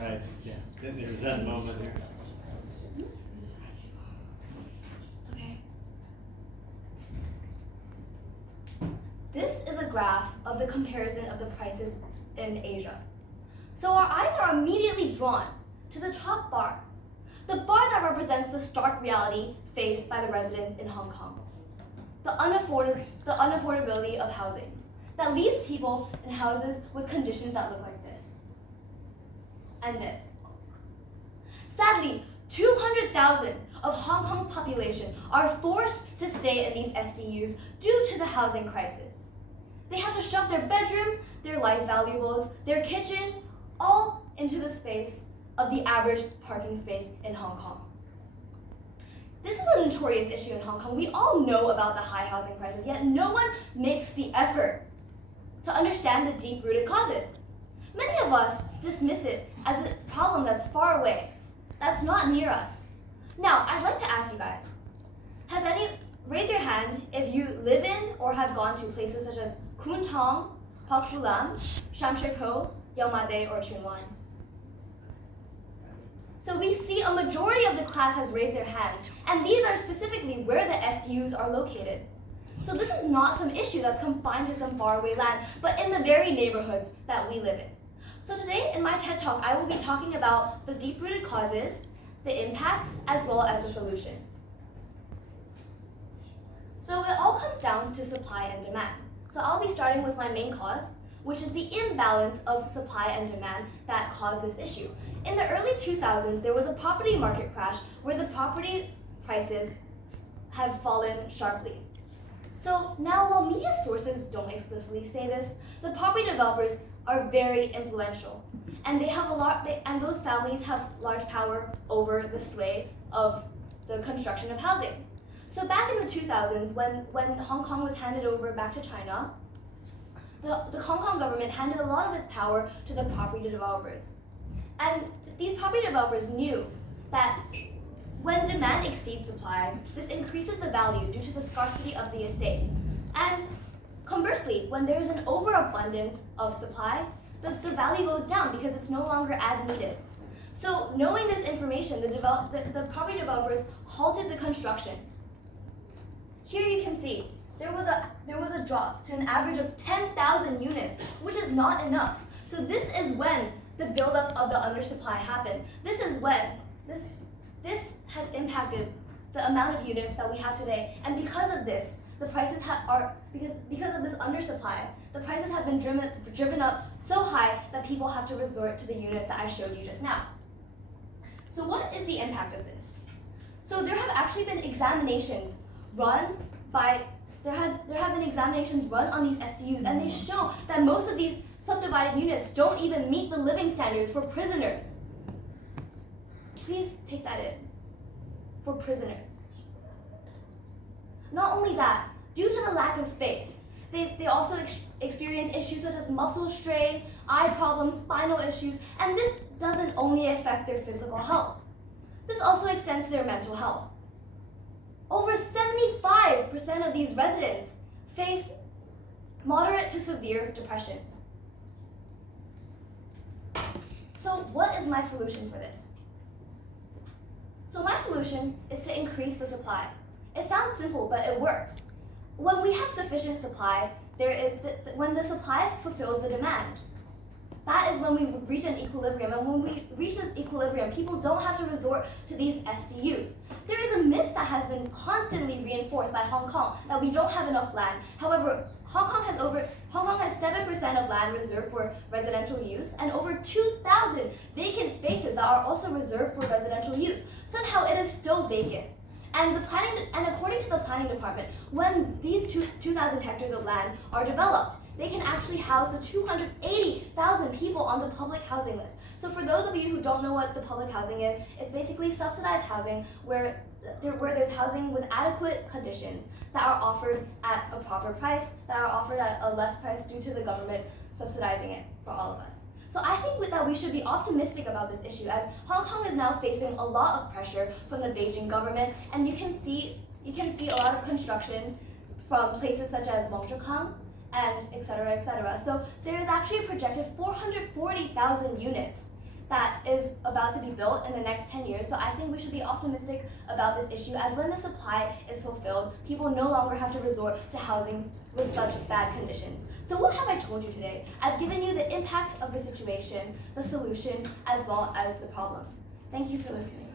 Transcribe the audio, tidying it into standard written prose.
All right, just yes, there's that moment there. Okay. This is a graph of the comparison of the prices in Asia. So our eyes are immediately drawn to the top bar, the bar that represents the stark reality faced by the residents in Hong Kong, the unaffordability of housing that leaves people in houses with conditions that look like this and this. Sadly, 200,000 of Hong Kong's population are forced to stay in these SDUs due to the housing crisis. They have to shove their bedroom, their life valuables, their kitchen, all into the space of the average parking space in Hong Kong. This is a notorious issue in Hong Kong. We all know about the high housing prices, yet no one makes the effort to understand the deep-rooted causes. Many of us dismiss it as a problem that's far away, that's not near us. Now, I'd like to ask you guys, raise your hand if you live in or have gone to places such as Kwun Tong, Pak Fu Lam, Sham Shui Po, Yau Ma Tei, or Tsuen Wan. So we see a majority of the class has raised their hands, and these are specifically where the SDUs are located. So this is not some issue that's confined to some faraway land, but in the very neighborhoods that we live in. So today in my TED Talk, I will be talking about the deep-rooted causes, the impacts, as well as the solution. So it all comes down to supply and demand. So I'll be starting with my main cause, which is the imbalance of supply and demand that caused this issue. In the early 2000s, there was a property market crash where the property prices have fallen sharply. So now, while media sources don't explicitly say this, the property developers are very influential, and and those families have large power over the sway of the construction of housing. So back in the 2000s, when Hong Kong was handed over back to China, the Hong Kong government handed a lot of its power to the property developers. And these property developers knew that when demand exceeds supply, this increases the value due to the scarcity of the estate. And conversely, when there's an overabundance of supply, the value goes down because it's no longer as needed. So knowing this information, the property developers halted the construction. Here you can see there was a drop to an average of 10,000 units, which is not enough. So this is when the buildup of the undersupply happened. This is when this has impacted the amount of units that we have today. And because of this, the prices because of this undersupply, the prices have been driven up so high that people have to resort to the units that I showed you just now. So what is the impact of this? So there have actually been examinations run on these SDUs, and they show that most of these subdivided units don't even meet the living standards for prisoners. Please take that in. For prisoners. Not only that, due to the lack of space, they also experience issues such as muscle strain, eye problems, spinal issues, and this doesn't only affect their physical health. This also extends to their mental health. Over 75% of these residents face moderate to severe depression. So what is my solution for this? So my solution is to increase the supply. It sounds simple, but it works. When we have sufficient supply, when the supply fulfills the demand, that is when we reach an equilibrium. And when we reach this equilibrium, people don't have to resort to these SDUs. There is a myth that has been constantly reinforced by Hong Kong that we don't have enough land. However, Hong Kong has 7% of land reserved for residential use and over 2,000 vacant spaces that are also reserved for residential use. Somehow it is still vacant. And according to the planning department, when these 2,000 hectares of land are developed, they can actually house the 280,000 people on the public housing list. So for those of you who don't know what the public housing is, it's basically subsidized housing where there's housing with adequate conditions that are offered at a proper price, that are offered at a less price due to the government subsidizing it for all of us. So I think that we should be optimistic about this issue, as Hong Kong is now facing a lot of pressure from the Beijing government, and you can see a lot of construction from places such as Wong Chuk Hang and et cetera, et cetera. So there is actually a projected 440,000 units that is about to be built in the next 10 years, so I think we should be optimistic about this issue, as when the supply is fulfilled, people no longer have to resort to housing with such bad conditions. So what have I told you today? I've given you the impact of the situation, the solution, as well as the problem. Thank you for listening.